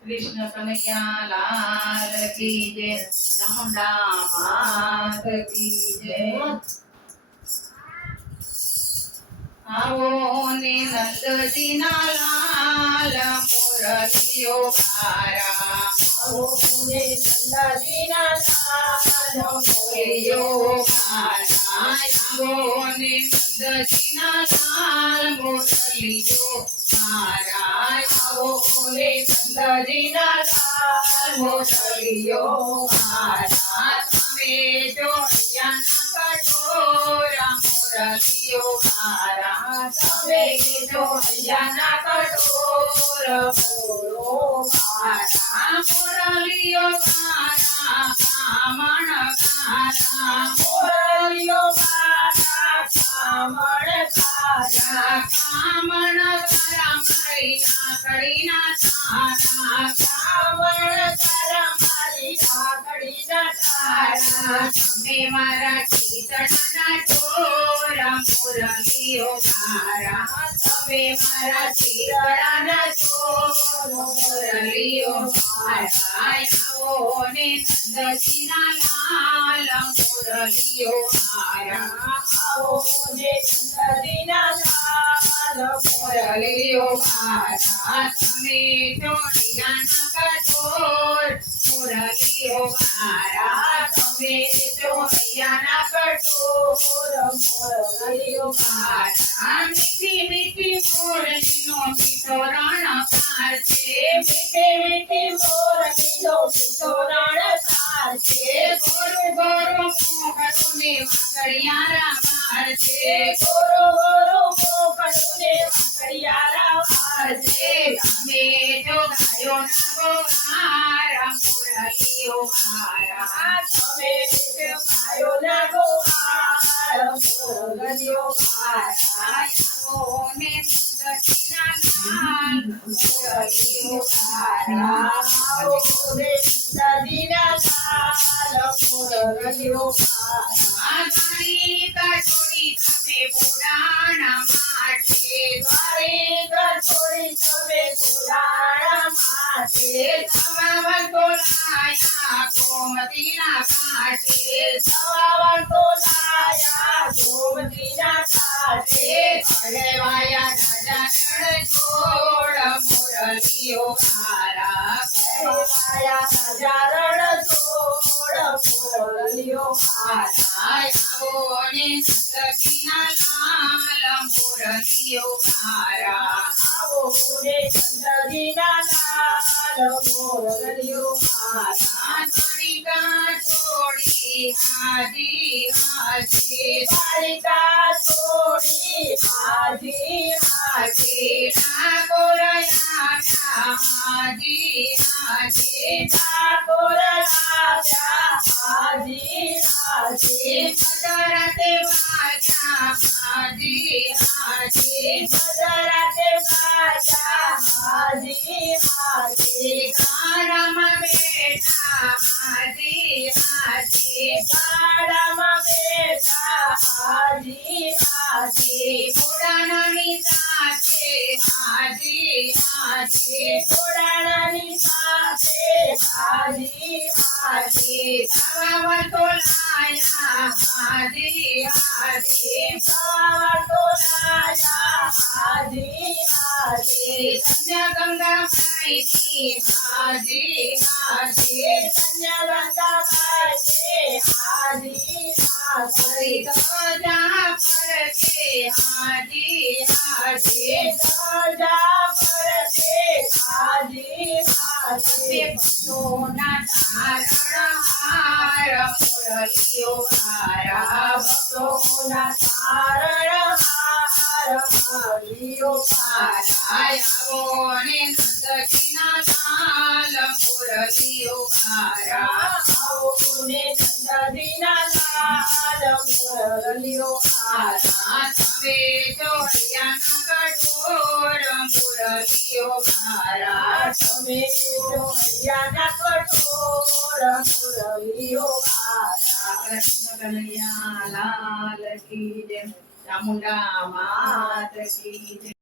કૃષ્ણ કનૈયા લાલ કી જય. ચામુંડા માત કી જય. આવો ને નંદજીના લાલ મુરલીઓ મારા આવો ને નંદજીના લાલ મુરલીઓ મારા આવો ને નંદજીના લાલ મુરલીઓ મારા આવો ને નંદજીના લાલ મુરલીઓ મારા તમે જો અહીંયાના કટોરા મુરલીઓ મારા તમે જો અહીંયાના કટોર બોલો મારા મુરલીઓ મારા કામણ કારા મુરલીઓ મારા કામણ કારા કામણ કારા મારી આકડીના તારા કામણ કારા આકડીના તારા તમે મારા ચિતડના ચોરા મારા તમે મારા ચિતડાના ચોર મારા આવો ને નંદજીના લાલ મુરલીઓ મારા આવો ને મારા તમે ચોરિયાના કઠોર મુરલીઓ મારા તમે કઠોર મુરલીઓ મારા છે ગોરો ગોરો વાકડિયારા માર અમે જો ગાયો ના ગોહારા મુરલીઓ મારા. તમે જો ગાયો ના ગોહારા મુરલીઓ મારા. ને નંદજીના લાલ મુરલીઓ મારા. ને નંદજીના લાલ મુરલીઓ મારા તમે પુરાણા માટે સવાવન તોલાયા ગોમતીના કાંઠે સવાવન તોલાયા ગોમતીના કાંઠે કહેવાયા રાજા છોડ મુરલીઓ મારા કહેવાયા રાજા છોડ મુરલીઓ મારા આવો ને નંદજીના લાલ મુરલીઓ મારા આવો ને નંદજીના લાલ મુરલીઓ મારા તારિકા છોડી હાજી હાજી તારિકા છોડી કાળામાં બેઠા હાજી સાથે હાજી હાજી પુરાણની સાથે હાજી હાજી તો તોલાયા હાજી હાજી સવાવર તોલાયા હાજી હાજી હાજી કન્યા ગંગા માઈની ગજા પરતે હાજી હાજી આવો ને નંદજીના લાલ મુરલીઓ મારા આવો ને નંદજીના લાલ મુરલીઓ મારા તમે જોડિયાના કઠોર મુરલીઓ મારા તમે જોડિયાના કઠોર મુરલીઓ મારા કૃષ્ણ કનૈયા લાલ કી